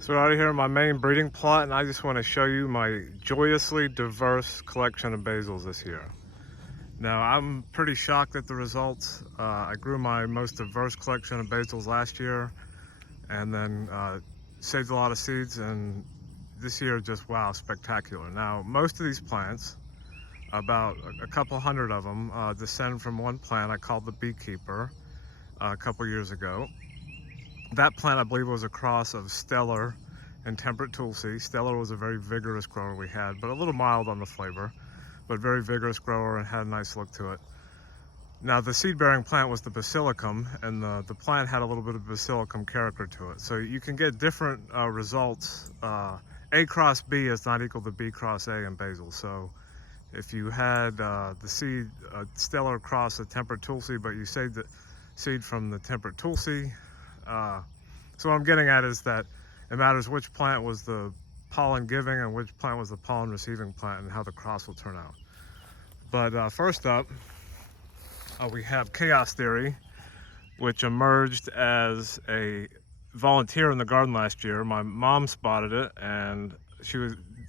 So we're out here in my main breeding plot, and I just want to show you my joyously diverse collection of basils this year. Now, I'm pretty shocked at the results. I grew my most diverse collection of basils last year and then saved a lot of seeds, and this year just, wow, spectacular. Now, most of these plants, about a couple hundred of them, descend from one plant I called the Beekeeper a couple years ago. That plant, I believe, was a cross of Stellar and Temperate Tulsi. Stellar was a very vigorous grower we had, but a little mild on the flavor, but very vigorous grower and had a nice look to it. Now, the seed-bearing plant was the Basilicum, and the plant had a little bit of Basilicum character to it. So you can get different results. A cross B is not equal to B cross A in basil. So if you had the seed Stellar cross of Temperate Tulsi, but you saved the seed from the Temperate Tulsi, so what I'm getting at is that it matters which plant was the pollen giving and which plant was the pollen receiving plant and how the cross will turn out. But first up, we have Chaos Theory, which emerged as a volunteer in the garden last year. My mom spotted it and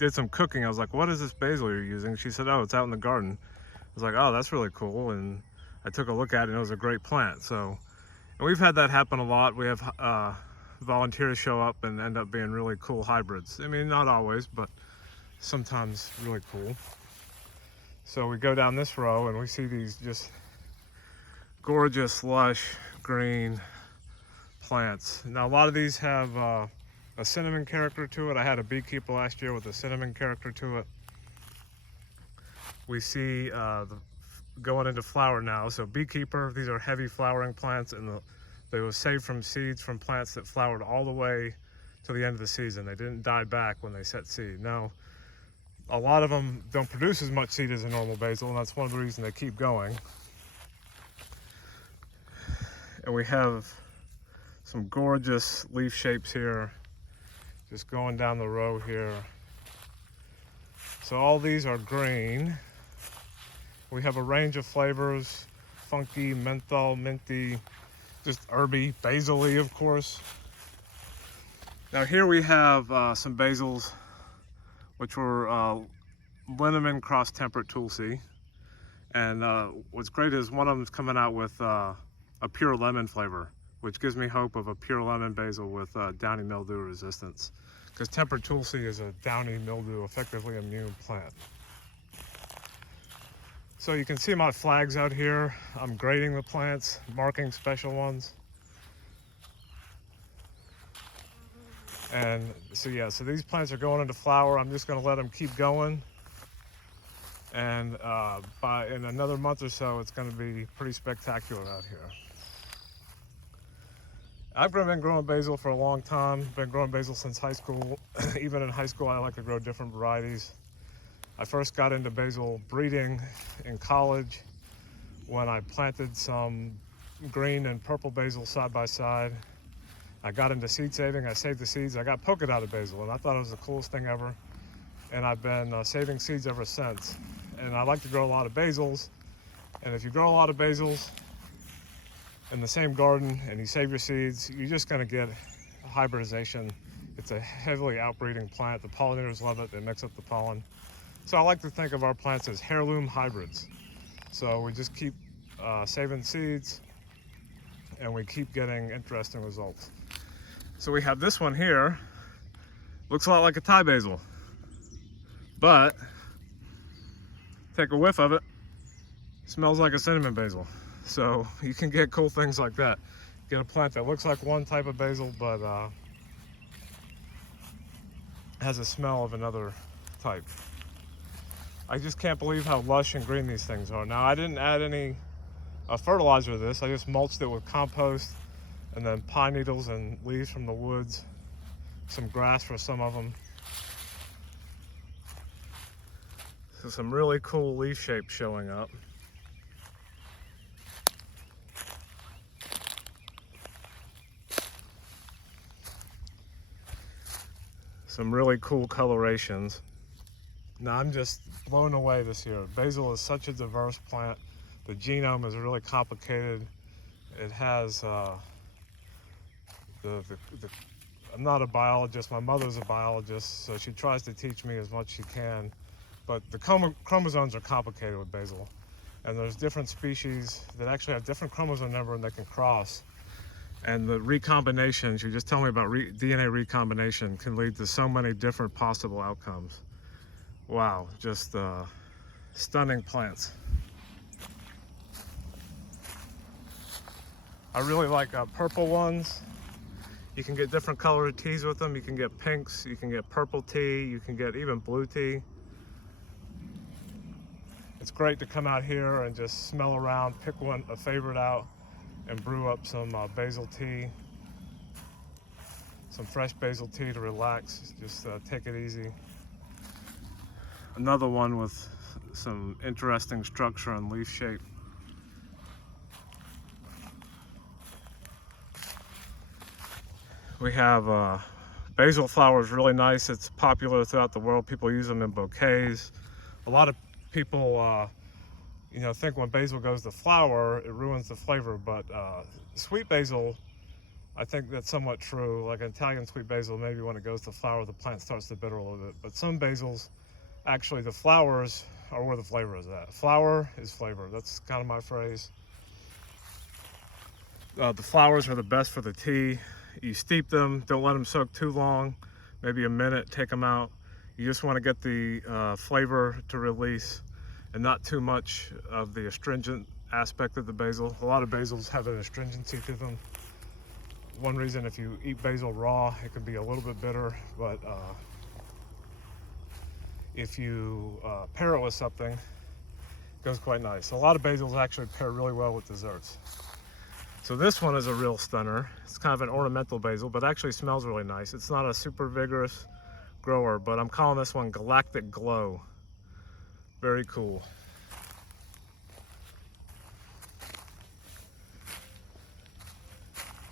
did some cooking. I was like, what is this basil you're using? She said, oh, it's out in the garden. I was like, oh, that's really cool. And I took a look at it and it was a great plant. And we've had that happen a lot. We have volunteers show up and end up being really cool hybrids. I mean, not always, but sometimes really cool. So we go down this row and we see these just gorgeous, lush, green plants. Now, a lot of these have a cinnamon character to it. I had a Beekeeper last year with a cinnamon character to it. We see going into flower now. So Beekeeper, these are heavy flowering plants, and they were saved from seeds from plants that flowered all the way to the end of the season. They didn't die back when they set seed. Now, a lot of them don't produce as much seed as a normal basil, and that's one of the reasons they keep going. And we have some gorgeous leaf shapes here, just going down the row here. So all these are green. We have a range of flavors: funky, menthol, minty, just herby, basil-y, of course. Now here we have some basils, which were linneman cross Temperate Tulsi. And what's great is one of them's coming out with a pure lemon flavor, which gives me hope of a pure lemon basil with downy mildew resistance. Because Temperate Tulsi is a downy mildew, effectively immune plant. So you can see my flags out here. I'm grading the plants, marking special ones. And so yeah, so these plants are going into flower. I'm just gonna let them keep going. And in another month or so, it's gonna be pretty spectacular out here. I've been growing basil for a long time. Been growing basil since high school. Even in high school, I like to grow different varieties. I first got into basil breeding in college when I planted some green and purple basil side by side. I got into seed saving. I saved the seeds. I got polka dotted basil, and I thought it was the coolest thing ever. And I've been saving seeds ever since. And I like to grow a lot of basils. And if you grow a lot of basils in the same garden and you save your seeds, you're just going to get hybridization. It's a heavily outbreeding plant. The pollinators love it. They mix up the pollen. So I like to think of our plants as heirloom hybrids. So we just keep saving seeds and we keep getting interesting results. So we have this one here. Looks a lot like a Thai basil, but take a whiff of it, smells like a cinnamon basil. So you can get cool things like that. Get a plant that looks like one type of basil, but has a smell of another type. I just can't believe how lush and green these things are. Now, I didn't add any fertilizer to this. I just mulched it with compost and then pine needles and leaves from the woods, some grass for some of them. So some really cool leaf shapes showing up. Some really cool colorations. Now I'm just blown away this year. Basil is such a diverse plant. The genome is really complicated. It has the I'm not a biologist. My mother's a biologist, so she tries to teach me as much as she can. But the chromosomes are complicated with basil. And there's different species that actually have different chromosome number and they can cross. And the recombination, she just told me about DNA recombination, can lead to so many different possible outcomes. Wow, just stunning plants. I really like purple ones. You can get different colored teas with them. You can get pinks, you can get purple tea, you can get even blue tea. It's great to come out here and just smell around, pick a favorite out, and brew up some basil tea, some fresh basil tea to relax. Just take it easy. Another one with some interesting structure and leaf shape. We have basil flower is really nice. It's popular throughout the world. People use them in bouquets. A lot of people think when basil goes to flower, it ruins the flavor, but sweet basil, I think that's somewhat true. Like Italian sweet basil, maybe when it goes to flower, the plant starts to bitter a little bit. But some basils, actually the flowers are where the flavor is at. Flower is flavor. That's kind of my phrase. The flowers are the best for the tea. You steep them, don't let them soak too long, maybe a minute, take them out. You just want to get the flavor to release and not too much of the astringent aspect of the basil. A lot of basils have an astringency to them. One reason, if you eat basil raw, it can be a little bit bitter, but if you pair it with something, it goes quite nice. A lot of basils actually pair really well with desserts. So this one is a real stunner. It's kind of an ornamental basil, but actually smells really nice. It's not a super vigorous grower, but I'm calling this one Galactic Glow. Very cool.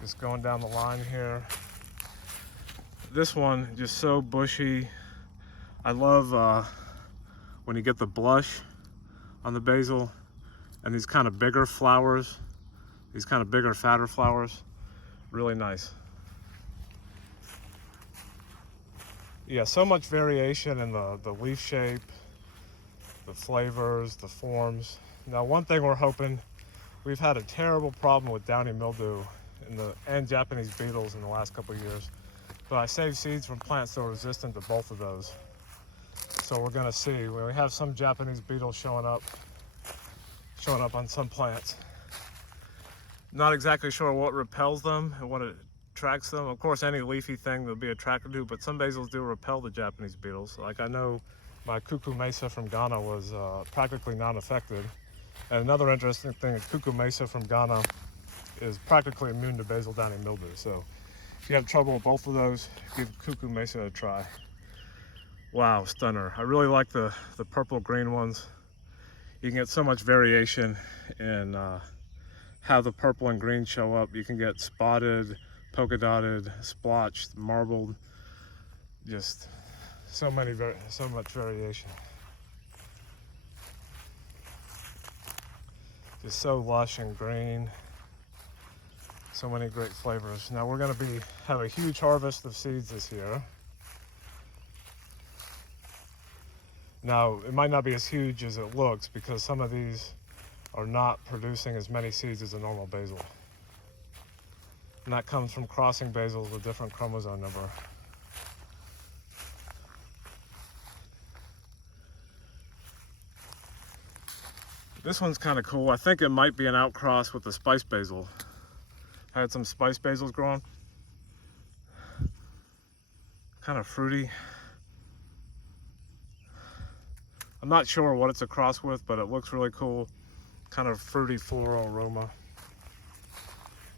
Just going down the line here. This one, just so bushy. I love when you get the blush on the basil and these kind of bigger flowers. These kind of bigger, fatter flowers, really nice. Yeah, so much variation in the leaf shape, the flavors, the forms. Now, one thing we're hoping, we've had a terrible problem with downy mildew and Japanese beetles in the last couple of years. But I saved seeds from plants that are resistant to both of those. So we're gonna see. We have some Japanese beetles showing up on some plants. Not exactly sure what repels them and what attracts them. Of course, any leafy thing they'll be attracted to, but some basils do repel the Japanese beetles. Like I know my cuckoo mesa from Ghana was practically non-affected. And another interesting thing, cuckoo mesa from Ghana is practically immune to basil downy mildew. So if you have trouble with both of those, give cuckoo mesa a try. Wow, stunner. I really like the purple green ones. You can get so much variation in how the purple and green show up. You can get spotted, polka dotted, splotched, marbled, just so much variation. Just so lush and green. So many great flavors. Now we're gonna have a huge harvest of seeds this year. Now, it might not be as huge as it looks because some of these are not producing as many seeds as a normal basil. And that comes from crossing basils with different chromosome number. This one's kind of cool. I think it might be an outcross with the spice basil. I had some spice basils growing. Kind of fruity. I'm not sure what it's a cross with, but it looks really cool. Kind of fruity floral aroma.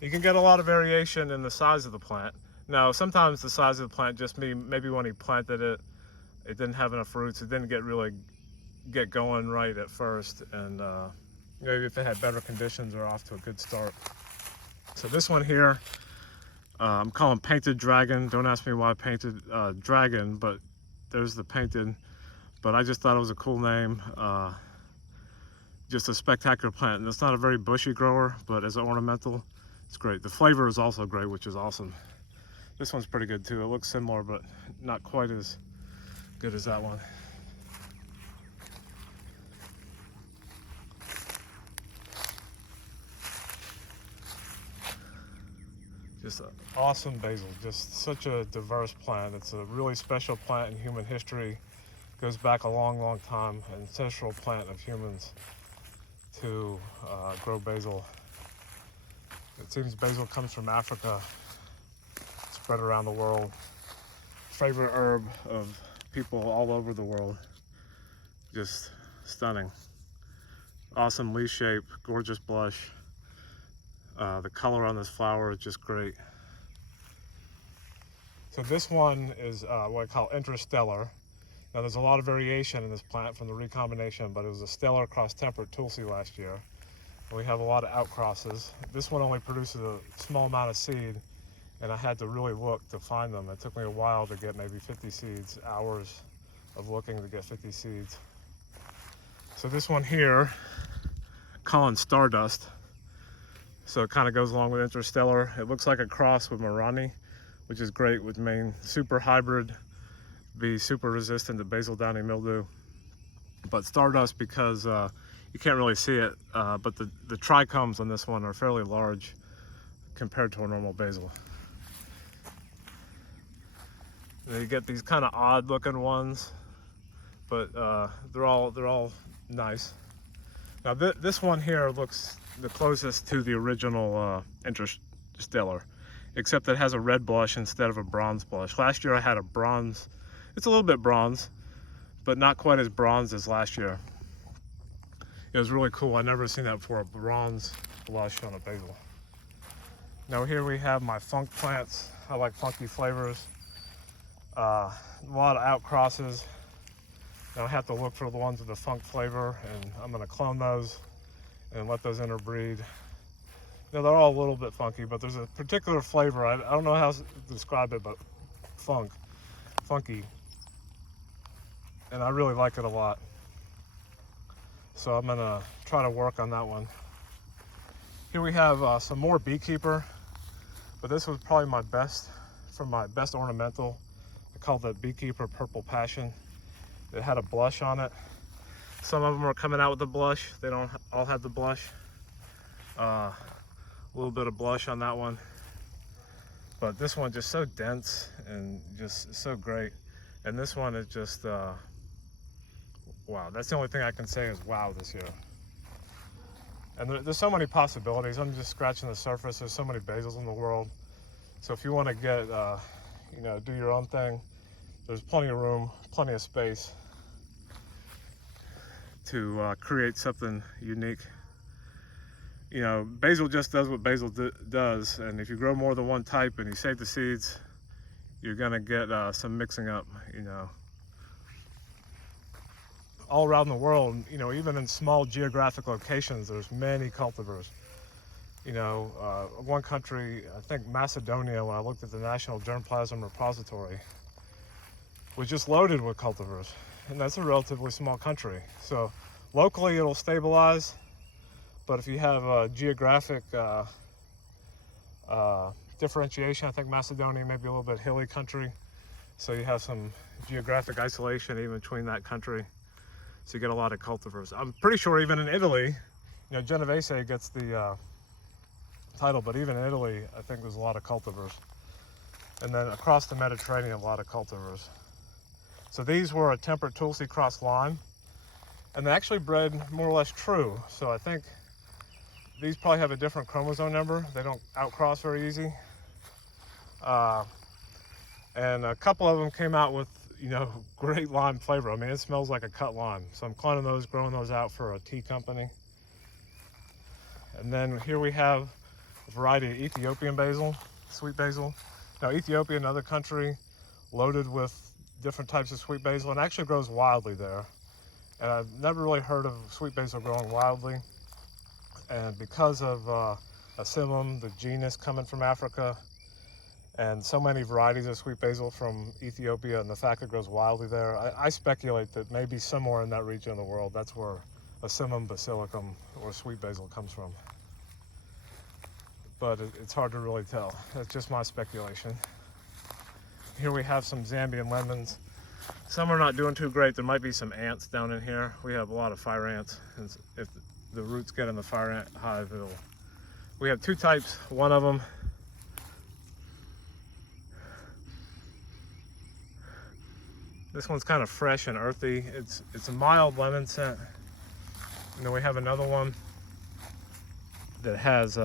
You can get a lot of variation in the size of the plant. Now, sometimes the size of the plant just maybe when he planted it, it didn't have enough roots. It didn't get going right at first, and maybe if it had better conditions, they're off to a good start. So this one here, I'm calling Painted Dragon. Don't ask me why I painted dragon, but there's the painted. But I just thought it was a cool name. Just a spectacular plant, and it's not a very bushy grower, but as an ornamental, it's great. The flavor is also great, which is awesome. This one's pretty good too. It looks similar, but not quite as good as that one. Just awesome basil, just such a diverse plant. It's a really special plant in human history. Goes back a long, long time, an ancestral plant of humans to grow basil. It seems basil comes from Africa, spread around the world. Favorite herb of people all over the world. Just stunning. Awesome leaf shape, gorgeous blush. The color on this flower is just great. So this one is what I call interstellar. Now there's a lot of variation in this plant from the recombination, but it was a stellar cross-tempered Tulsi last year. And we have a lot of outcrosses. This one only produces a small amount of seed, and I had to really look to find them. It took me a while to get maybe 50 seeds, hours of looking to get 50 seeds. So this one here, calling Stardust. So it kind of goes along with Interstellar. It looks like a cross with Marani, which is great with Maine. Super hybrid, be super resistant to basil downy mildew. But Stardust, because you can't really see it, but the trichomes on this one are fairly large compared to a normal basil. And you get these kind of odd looking ones, but they're all nice. Now this one here looks the closest to the original Interstellar, except it has a red blush instead of a bronze blush. Last year I had a bronze. It's a little bit bronze, but not quite as bronze as last year. It was really cool. I never seen that before, a bronze blush on a basil. Now here we have my funk plants. I like funky flavors. A lot of outcrosses. Now I have to look for the ones with the funk flavor, and I'm gonna clone those and let those interbreed. Now they're all a little bit funky, but there's a particular flavor. I don't know how to describe it, but funky. And I really like it a lot. So I'm gonna try to work on that one. Here we have some more beekeeper, but this was probably my best ornamental. I called it Beekeeper Purple Passion. It had a blush on it. Some of them are coming out with the blush. They don't all have the blush. A little bit of blush on that one. But this one just so dense and just so great. And this one is just, wow. That's the only thing I can say is wow this year. And there's so many possibilities. I'm just scratching the surface. There's so many basils in the world. So if you want to get, do your own thing, there's plenty of room, plenty of space to create something unique. You know, basil just does what basil does, and if you grow more than one type and you save the seeds, you're gonna get some mixing up, all around the world, even in small geographic locations, there's many cultivars. One country, I think Macedonia, when I looked at the National Germplasm Repository, was just loaded with cultivars. And that's a relatively small country. So locally it'll stabilize, but if you have a geographic differentiation, I think Macedonia may be a little bit hilly country. So you have some geographic isolation even between that country. So you get a lot of cultivars. I'm pretty sure even in Italy, Genovese gets the title, but even in Italy, I think there's a lot of cultivars. And then across the Mediterranean, a lot of cultivars. So these were a tempered Tulsi cross lime, and they actually bred more or less true. So I think these probably have a different chromosome number. They don't outcross very easy. And a couple of them came out with, great lime flavor. I mean, it smells like a cut lime. So I'm cloning those, growing those out for a tea company. And then here we have a variety of Ethiopian basil, sweet basil. Now Ethiopia, another country, loaded with different types of sweet basil, and actually grows wildly there. And I've never really heard of sweet basil growing wildly. And because of Asimum, the genus coming from Africa, and so many varieties of sweet basil from Ethiopia, and the fact it grows wildly there, I speculate that maybe somewhere in that region of the world, that's where Asimum basilicum, or sweet basil, comes from. But it's hard to really tell. That's just my speculation. Here we have some Zambian lemons. Some are not doing too great. There might be some ants down in here. We have a lot of fire ants, and if the roots get in the fire ant hive, we have two types. One of them, this one's kind of fresh and earthy. It's a mild lemon scent. And then we have another one that has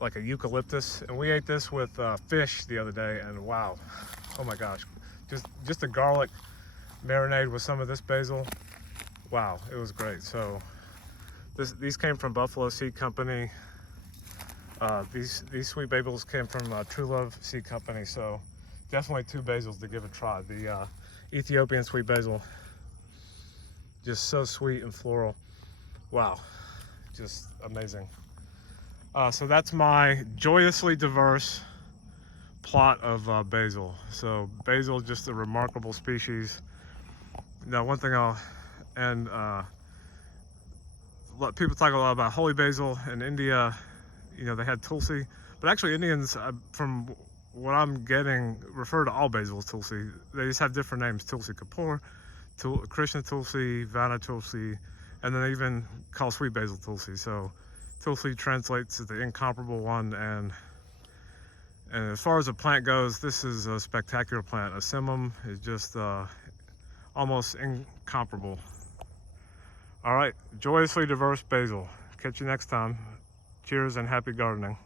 like a eucalyptus, and we ate this with fish the other day, and wow, oh my gosh, just a garlic marinade with some of this basil. Wow, it was great. So these came from Buffalo Seed Company. These sweet basils came from True Love Seed Company. So definitely two basils to give a try. The Ethiopian sweet basil, just so sweet and floral. Wow, just amazing. So that's my joyously diverse plot of basil. So basil, just a remarkable species. Now, one thing people talk a lot about holy basil. In India, you know, they had tulsi, but actually Indians, from what I'm getting, refer to all basil as tulsi. They just have different names: Tulsi Kapoor, Krishna Tulsi, Vana Tulsi, and then they even call sweet basil Tulsi. So Tulsi translates to the incomparable one, and as far as the plant goes, this is a spectacular plant. Asimum is just almost incomparable. All right, joyously diverse basil. Catch you next time. Cheers and happy gardening.